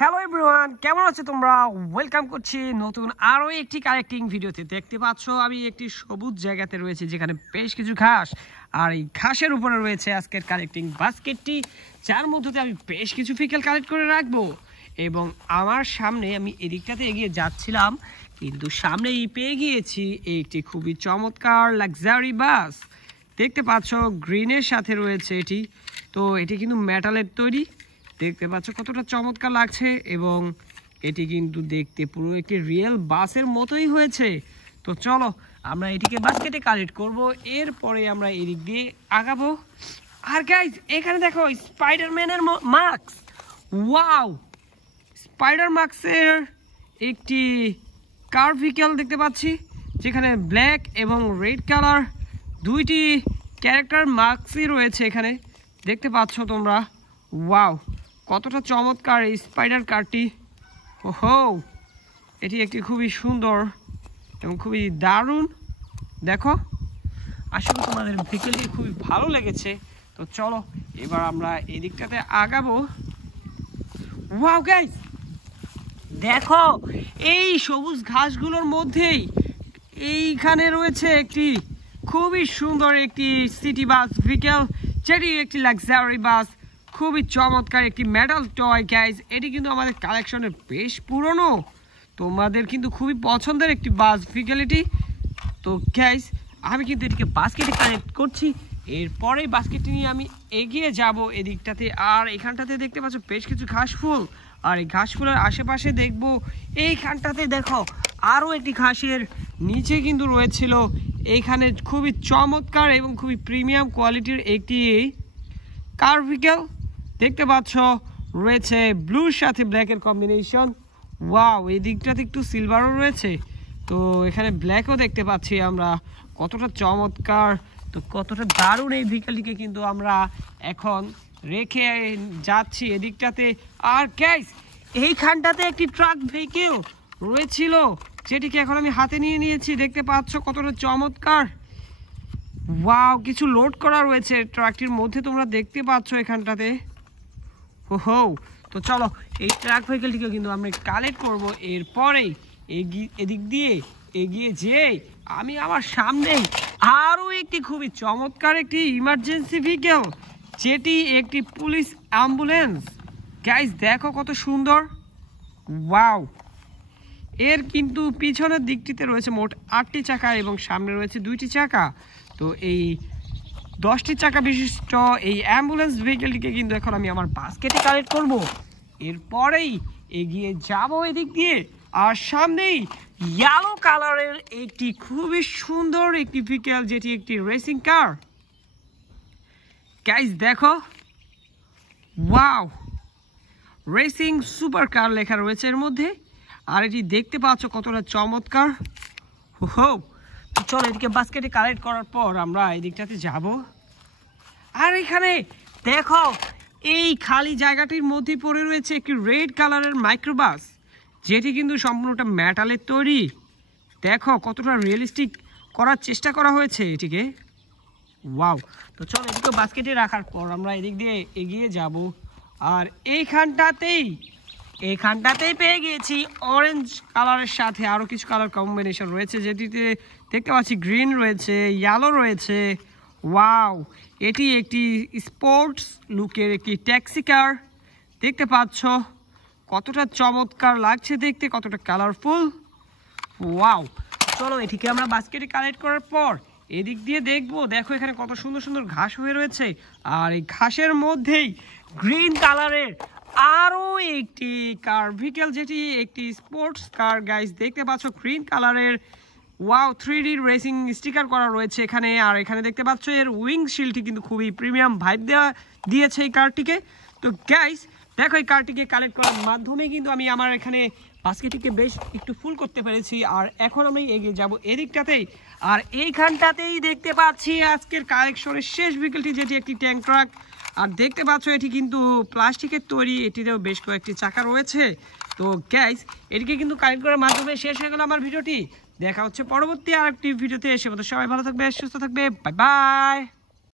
Hello everyone, কেমন আছো তোমরা? ওয়েলকাম করছি নতুন আরও একটি কালেক্টিং ভিডিওতে। দেখতে পাচ্ছ আমি একটি সবুজ জায়গাতে রয়েছে যেখানে বেশ কিছু ঘাস, আর এই ঘাসের উপরে রয়েছে আজকের কালেক্টিং বাস্কেটটি, যার মধ্যে আমি বেশ কিছু ফিকেল কালেক্ট করে রাখবো। এবং আমার সামনে আমি এদিকটাতে এগিয়ে যাচ্ছিলাম, কিন্তু সামনেই পেয়ে গিয়েছি একটি খুবই চমৎকার লাক্সারি বাস। দেখতে পাচ্ছ গ্রিনের সাথে রয়েছে এটি, তো এটি কিন্তু মেটালের তৈরি। দেখতে পাচ্ছ কতটা চমৎকার লাগছে, এবং এটি কিন্তু দেখতে পুরো একটি রিয়েল বাসের মতোই হয়েছে। তো চলো আমরা এটিকে বাস্কেটে কালেক্ট করব, এরপরে আমরা এদিক দিয়ে আগাবো। আর গাইজ এখানে দেখো স্পাইডারম্যানের মাস্ক, ওয়াও! স্পাইডার মাস্কের একটি কার ভেহিকল দেখতে পাচ্ছি, যেখানে ব্ল্যাক এবং রেড কালার দুইটি ক্যারেক্টার মাস্কই রয়েছে এখানে। দেখতে পাচ্ছ তোমরা, ওয়াও! কতটা চমৎকার এই স্পাইডার কারটি। ওহো, এটি একটি খুবই সুন্দর এবং খুবই দারুণ। দেখো, আসলে তোমাদের ভেহিকেলটি খুবই ভালো লেগেছে। তো চলো এবার আমরা এই দিকটাতে আগাবো। ওয়াও গাইস, দেখো এই সবুজ ঘাসগুলোর মধ্যেই এইখানে রয়েছে একটি খুবই সুন্দর একটি সিটি বাস ভেহিকেল, যেটি একটি লাক্সারি বাস। খুবই চমৎকার একটি মেটাল টয় গাইজ। এটি কিন্তু আমাদের কালেকশনের বেশ পুরনো, তোমাদের কিন্তু খুবই পছন্দের একটি বাস ভেহিকেলিটি। তো গাইজ আমি কিন্তু এটিকে বাস্কেটে কালেক্ট করছি, এরপরেই বাস্কেটটি নিয়ে আমি এগিয়ে যাব এদিকটাতে। আর এখানটাতে দেখতে পাচ্ছ বেশ কিছু ঘাস ফুল, আর এই ঘাস ফুলের আশেপাশে দেখব এইখানটাতে দেখো আরও একটি ঘাসের নিচে কিন্তু রয়েছিল এইখানে খুবই চমৎকার এবং খুবই প্রিমিয়াম কোয়ালিটির একটি কার ভেহিকেল। দেখতে পাচ্ছ রয়েছে ব্লুর সাথে ব্ল্যাকের কম্বিনেশন। ওয়াও, এই দিকটাতে একটু সিলভারও রয়েছে, তো এখানে ব্ল্যাকও দেখতে পাচ্ছি আমরা। কতটা চমৎকার, তো কতটা দারুণ এই ভেহিকেলটিকে কিন্তু আমরা এখন রেখে যাচ্ছি এদিকটাতে। আর গাইস এইখানটাতে একটি ট্রাক ভেহিকেল রয়েছিল, যেটিকে এখন আমি হাতে নিয়ে নিয়েছি। দেখতে পাচ্ছ কতটা চমৎকার। ওয়াও, কিছু লোড করা রয়েছে ট্রাকটির মধ্যে, তোমরা দেখতে পাচ্ছ এখানটাতে। ওহো, তো চলো এই ট্রাক ভেহিকেলটিকে কিন্তু আমরা কালেক্ট করব। এরপরেই এদিক দিয়ে এগিয়ে যেয়ে আমি আমার সামনেই আরও একটি খুবই চমৎকার একটি ইমার্জেন্সি ভেহিকেল, যেটি একটি পুলিশ অ্যাম্বুলেন্স। গাইস দেখো কত সুন্দর। ওয়াও, এর কিন্তু পিছনের দিকটিতে রয়েছে মোট 8টি চাকা এবং সামনে রয়েছে 2টি চাকা। তো এই 10টি চাকা বিশিষ্ট এই অ্যাম্বুলেন্স ভেহিকেলটিকে কিন্তু এখন আমি আমার বাস্কেটে কালেক্ট করব। এরপরেই এগিয়ে যাব এদিক দিয়ে, আর সামনেই ইয়েলো কালারের একটি খুবই সুন্দর একটি ভেহিকেল, যেটি একটি রেসিং কার। গাইস দেখো, ওয়াও! রেসিং সুপার কার লেখা রয়েছে এর মধ্যে, আর এটি দেখতে পাচ্ছ কতটা চমৎকার। হো, চলো এদিকে বাস্কেটে কালেক্ট করার পর আমরা এই দিকটাতে যাব। আর এখানে দেখো এই খালি জায়গাটির মধ্যে পড়ে রয়েছে একটি রেড কালারের মাইক্রোবাস, যেটি কিন্তু সম্পূর্ণটা মেটালের তৈরি। দেখো কতটা রিয়েলিস্টিক করার চেষ্টা করা হয়েছে এটিকে। ওয়াও, তো চলো এদিকে বাস্কেটে রাখার পর আমরা এদিক দিয়ে এগিয়ে যাব। আর এইখানটাতেই পেয়ে গিয়েছি অরেঞ্জ কালারের সাথে আরও কিছু কালার কম্বিনেশন রয়েছে, যেটিতে দেখতে পাচ্ছি গ্রিন রয়েছে, ইয়েলো রয়েছে। ওয়াও, এটি একটি স্পোর্টস লুকের একটি ট্যাক্সি কার। দেখতে পাচ্ছ কতটা চমৎকার লাগছে দেখতে, কতটা কালারফুল। ওয়াও, চলো এটিকে আমরা বাস্কেটে কালেক্ট করার পর এদিক দিয়ে দেখবো। দেখো এখানে কত সুন্দর সুন্দর ঘাস হয়ে রয়েছে, আর এই ঘাসের মধ্যেই গ্রিন কালারের আরও একটি কার ভেহিকেল, যেটি একটি স্পোর্টস কার। গাইস দেখতে পাচ্ছ গ্রিন কালারের। ওয়াও, 3D রেসিং স্টিকার করা রয়েছে এখানে। আর এখানে দেখতে পাচ্ছ এর উইং শিল্ডটি কিন্তু খুবই প্রিমিয়াম ভাইব দিয়েছে এই কারটিকে। তো গাইস দেখো এই কারটিকে কালেক্ট করার মাধ্যমে কিন্তু আমি আমার এখানে বাস্কেটটিকে বেশ একটু ফুল করতে পেরেছি। আর এখন আমি এগিয়ে যাব এদিকটাতেই, আর এইখানটাতেই দেখতে পাচ্ছি আজকের কালেকশনের শেষ ভেহিকেলটি, যেটি একটি ট্যাঙ্ক ট্রাক। আর দেখতে পাচ্ছ এটি কিন্তু প্লাস্টিকের তৈরি, এটিতেও বেশ কয়েকটি চাকা রয়েছে। তো গাইস এটিকে কিন্তু কালেক্ট করার মাধ্যমে শেষ হয়ে গেল আমার ভিডিওটি। দেখা হচ্ছে পরবর্তী আরেকটি ভিডিওতে। এসে সবাই ভালো থাকবে, সুস্থ থাকবে, বাই বাই।